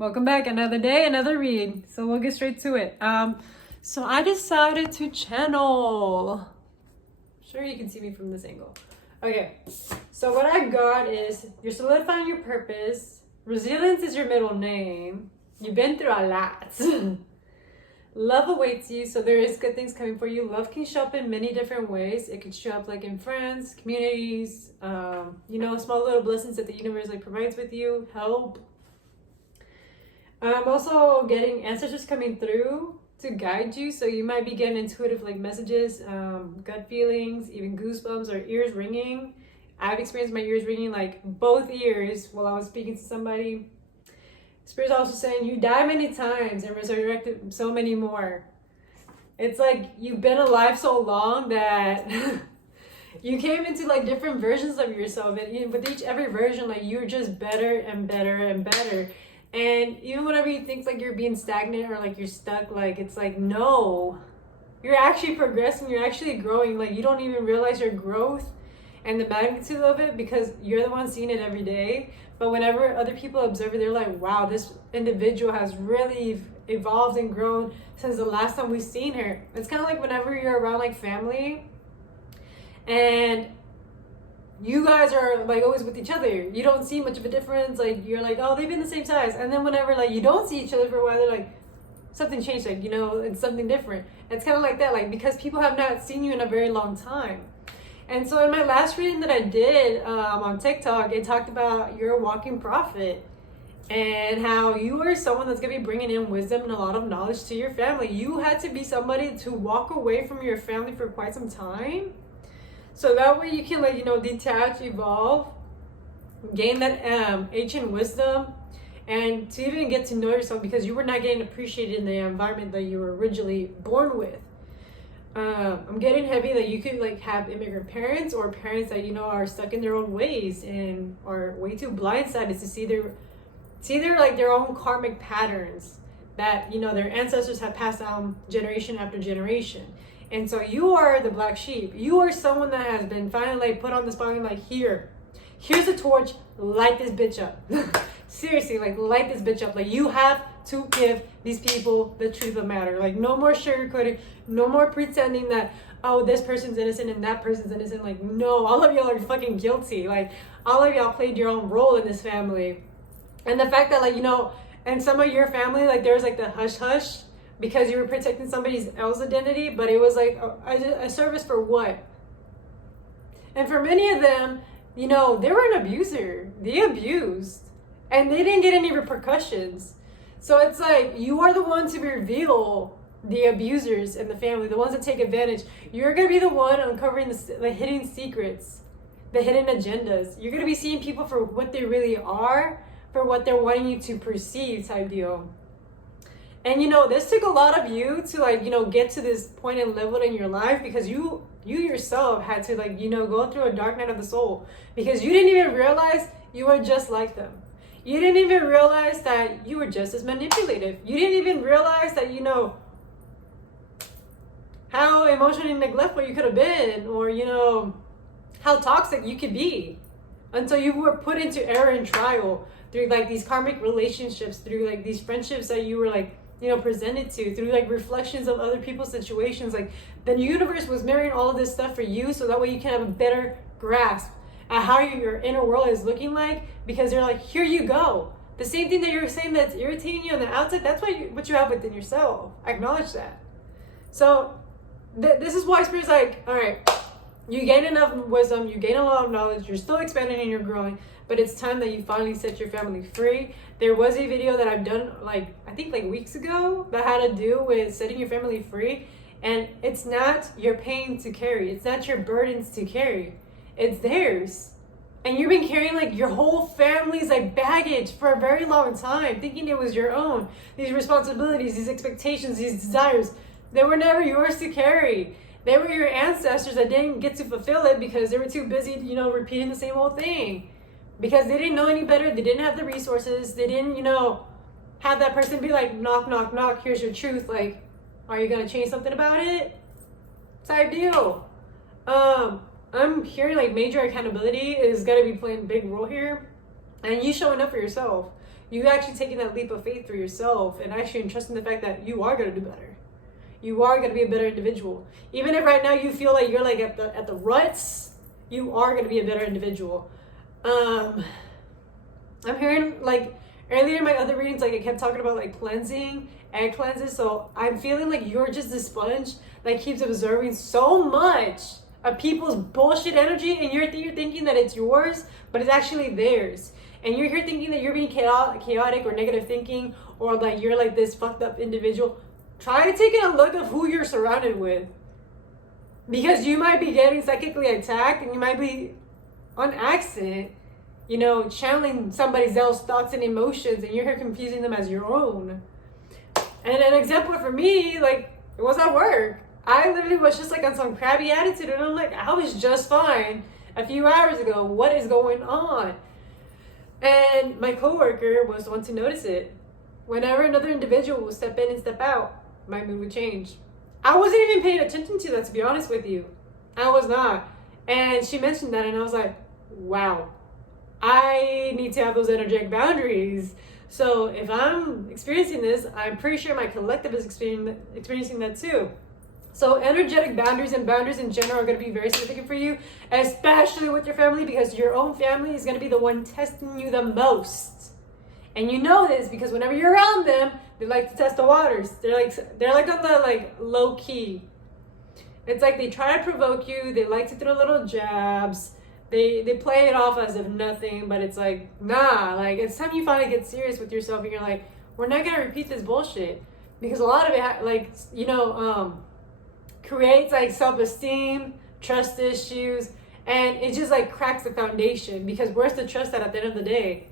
Welcome back. Another day, another read. So we'll get straight to it. So I decided to channel. Sure, you can see me from this angle. Okay. So what I got is you're solidifying your purpose. Resilience is your middle name. You've been through a lot. Love awaits you, so there is good things coming for you. Love can show up in many different ways. It could show up like in friends, communities, small little blessings that the universe provides with you, help. I'm also getting ancestors coming through to guide you, so you might be getting intuitive messages, gut feelings, even goosebumps or ears ringing. I've experienced my ears ringing both ears while I was speaking to somebody. Spirit's also saying you die many times and resurrected so many more. It's like you've been alive so long that you came into different versions of yourself, and with every version you're just better and better and better. And even whenever you think you're being stagnant or you're stuck, it's no, you're actually progressing, you're actually growing. You don't even realize your growth and the magnitude of it because you're the one seeing it every day. But whenever other people observe it, they're like, wow, this individual has really evolved and grown since the last time we've seen her. It's kind of like whenever you're around family and you guys are always with each other, you don't see much of a difference. You're oh, they've been the same size. And then whenever you don't see each other for a while, they're something changed, it's something different. It's kind of like that, because people have not seen you in a very long time. And so in my last reading that I did on TikTok, it talked about you're a walking prophet and how you are someone that's going to be bringing in wisdom and a lot of knowledge to your family. You had to be somebody to walk away from your family for quite some time, so that way you can detach, evolve, gain that ancient wisdom, and to even get to know yourself, because you were not getting appreciated in the environment that you were originally born with. I'm getting heavy that you could have immigrant parents or parents that are stuck in their own ways and are way too blindsided to see their own karmic patterns that their ancestors have passed down generation after generation. And so you are the black sheep. You are someone that has been finally put on the spotlight. Here's a torch, light this bitch up. Seriously, light this bitch up. You have to give these people the truth of the matter. No more sugarcoating, no more pretending that, oh, this person's innocent and that person's innocent. No, all of y'all are fucking guilty. All of y'all played your own role in this family. And the fact that in some of your family, there was the hush hush because you were protecting somebody else's identity, but it was a service for what? And for many of them, they were an abuser. They abused. And they didn't get any repercussions. So it's you are the one to reveal the abusers in the family, the ones that take advantage. You're going to be the one uncovering the hidden secrets, the hidden agendas. You're going to be seeing people for what they really are, for what they're wanting you to perceive type deal. And this took a lot of you to get to this point and level in your life, because you yourself had to go through a dark night of the soul, because you didn't even realize you were just like them. You didn't even realize that you were just as manipulative. You didn't even realize that how emotionally neglectful you could have been, or how toxic you could be, until you were put into error and trial through these karmic relationships, through these friendships that you were presented to, through reflections of other people's situations. The universe was mirroring all of this stuff for you, so that way you can have a better grasp at how your inner world is looking because they're here you go. The same thing that you're saying that's irritating you on the outside, that's what you have within yourself. Acknowledge that. So this is why Spirit's all right, you gain enough wisdom, you gain a lot of knowledge, you're still expanding and you're growing, but it's time that you finally set your family free. There was a video that I've done I think weeks ago that had to do with setting your family free, and it's not your pain to carry, it's not your burdens to carry, it's theirs. And you've been carrying your whole family's baggage for a very long time, thinking it was your own. These responsibilities, these expectations, these desires, they were never yours to carry. They were your ancestors that didn't get to fulfill it because they were too busy, repeating the same old thing. Because they didn't know any better, they didn't have the resources, they didn't, have that person be knock, knock, knock, here's your truth. Are you gonna change something about it? Type deal. I'm hearing major accountability is gonna be playing a big role here, and you showing up for yourself. you actually taking that leap of faith for yourself and actually trusting the fact that you are going to do better. You are going to be a better individual. Even if right now you feel like you're like at the ruts, you are going to be a better individual. I'm hearing like earlier in my other readings, like I kept talking about like cleansing, egg cleanses. So I'm feeling like you're just a sponge that keeps absorbing so much of people's bullshit energy, and you're thinking that it's yours, but it's actually theirs. And you're here thinking that you're being chaotic or negative thinking, or like you're like this fucked up individual. Try taking a look of who you're surrounded with, because you might be getting psychically attacked, and you might be on accident, you know, channeling somebody else's thoughts and emotions, and you're here confusing them as your own. And an example for me, like, it was at work. I literally was just like on some crabby attitude, and I'm like, I was just fine a few hours ago. What is going on? And my coworker was the one to notice it. Whenever another individual would step in and step out, my mood would change. I wasn't even paying attention to that, to be honest with you. I was not. And she mentioned that, and I was like, wow, I need to have those energetic boundaries. So if I'm experiencing this, I'm pretty sure my collective is experiencing that too. So energetic boundaries and boundaries in general are going to be very significant for you, especially with your family, because your own family is going to be the one testing you the most. And you know this because whenever you're around them, they like to test the waters. They're like on the like low key. It's like they try to provoke you. They like to throw little jabs. They play it off as if nothing, but it's like, nah, like it's time you finally get serious with yourself, and you're like, we're not going to repeat this bullshit. Because a lot of it, like, you know, creates like self-esteem, trust issues, and it just like cracks the foundation. Because where's the trust at the end of the day?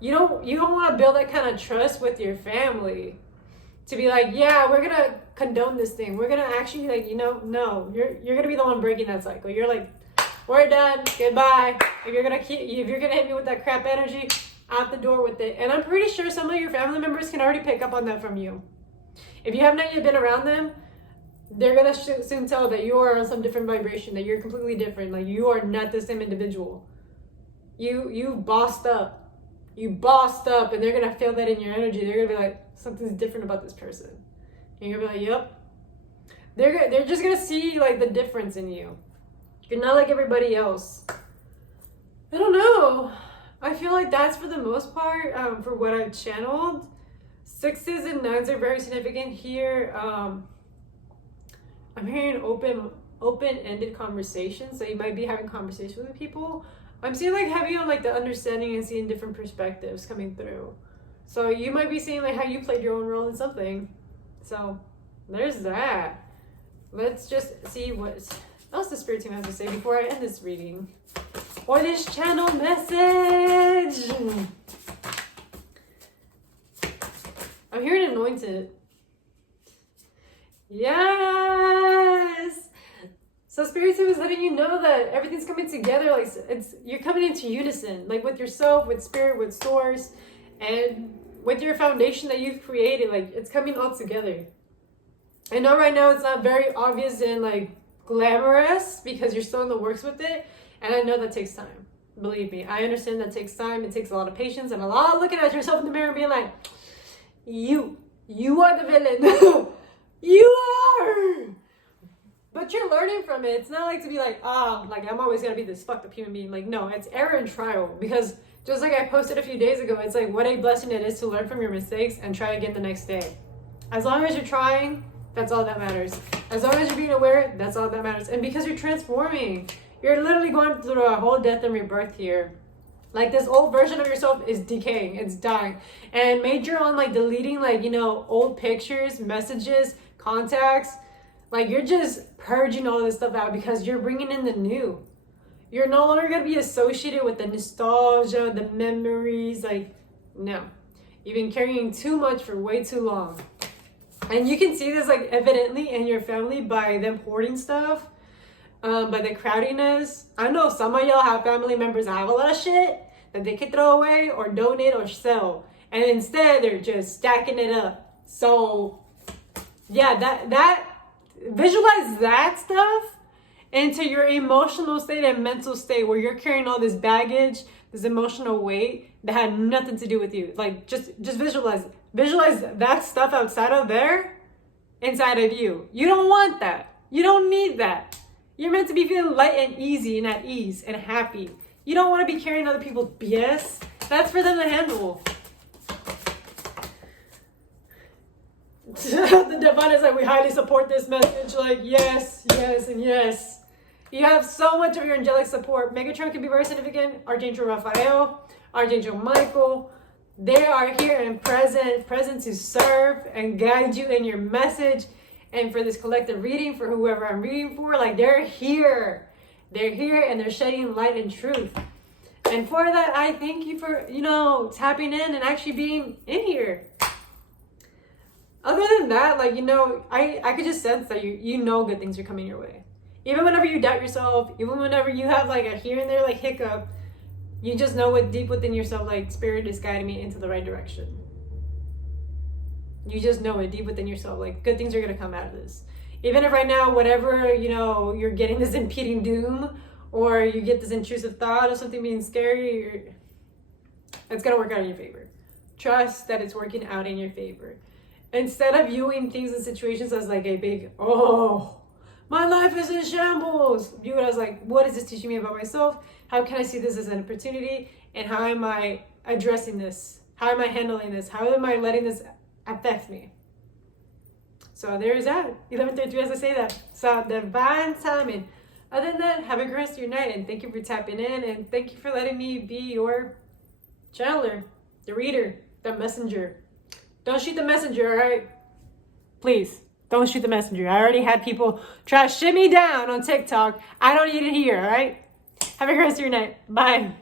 You don't want to build that kind of trust with your family to be like, yeah, we're gonna condone this thing. We're gonna actually like, you know, no, you're gonna be the one breaking that cycle. You're like, we're done, goodbye. If you're gonna hit me with that crap energy, out the door with it. And I'm pretty sure some of your family members can already pick up on that from you. If you have not yet been around them, they're gonna soon tell that you are on some different vibration, that you're completely different. Like you are not the same individual. You bossed up. You bossed up, and they're gonna feel that in your energy. They're gonna be like, something's different about this person. And you're gonna be like, yep. They're just gonna see like the difference in you. You're not like everybody else. I don't know. I feel like that's for the most part for what I've channeled. 6s and 9s are very significant here. I'm hearing open-ended conversations, so you might be having conversations with people. I'm seeing like heavy on like the understanding and seeing different perspectives coming through. So you might be seeing like how you played your own role in something. So there's that. Let's just see what else the spirit team has to say before I end this reading. Or this channel message. I'm hearing anointed. Yes. So spirit team is letting you know that everything's coming together. Like you're coming into unison, like with yourself, with spirit, with source, and with your foundation that you've created. Like it's coming all together. I know right now it's not very obvious and like glamorous because you're still in the works with it, and I know that takes time. Believe me, I understand that takes time. It takes a lot of patience and a lot of looking at yourself in the mirror and being like, you are the villain. You are. But you're learning from it. It's not like to be like, like I'm always gonna be this fucked up human being. Like, no, it's error and trial. Because just like I posted a few days ago, it's like what a blessing it is to learn from your mistakes and try again the next day. As long as you're trying, that's all that matters. As long as you're being aware, that's all that matters. And because you're transforming, you're literally going through a whole death and rebirth here. Like this old version of yourself is decaying, it's dying. And major on like deleting like, you know, old pictures, messages, contacts. Like you're just purging all this stuff out because you're bringing in the new. You're no longer going to be associated with the nostalgia, the memories. Like, no. You've been carrying too much for way too long. And you can see this like evidently in your family by them hoarding stuff, by the crowdiness. I know some of y'all have family members that have a lot of shit that they can throw away or donate or sell. And instead they're just stacking it up. So yeah, that visualize that stuff into your emotional state and mental state where you're carrying all this baggage this emotional weight that had nothing to do with you. Like, just visualize that stuff outside of there inside of you. You don't want that. You don't need that. You're meant to be feeling light and easy and at ease and happy. You don't want to be carrying other people's BS. That's for them to handle. The divine is like, we highly support this message. Like, yes, yes, and yes. You have so much of your angelic support. Megatron can be very significant. Archangel Raphael, Archangel Michael. They are here and present to serve and guide you in your message. And for this collective reading, for whoever I'm reading for, like, they're here. They're here and they're shedding light and truth. And for that, I thank you for, tapping in and actually being in here. Other than that, like, I could just sense that you know good things are coming your way. Even whenever you doubt yourself, even whenever you have like a here and there like hiccup, you just know what deep within yourself, like, Spirit is guiding me into the right direction. You just know it deep within yourself, like, good things are going to come out of this. Even if right now, whatever, you're getting this impeding doom, or you get this intrusive thought of something being scary, it's going to work out in your favor. Trust that it's working out in your favor. Instead of viewing things and situations as like a big, oh, my life is in shambles, view it as like, what is this teaching me about myself? How can I see this as an opportunity? And how am I addressing this? How am I handling this? How am I letting this affect me? So there is that. 11:33 as I say that. So divine timing. Other than that, have a great rest of your night. And thank you for tapping in. And thank you for letting me be your channeler, the reader, the messenger. Don't shoot the messenger, all right? Please, don't shoot the messenger. I already had people try to shit me down on TikTok. I don't need it here, all right? Have a great rest of your night. Bye.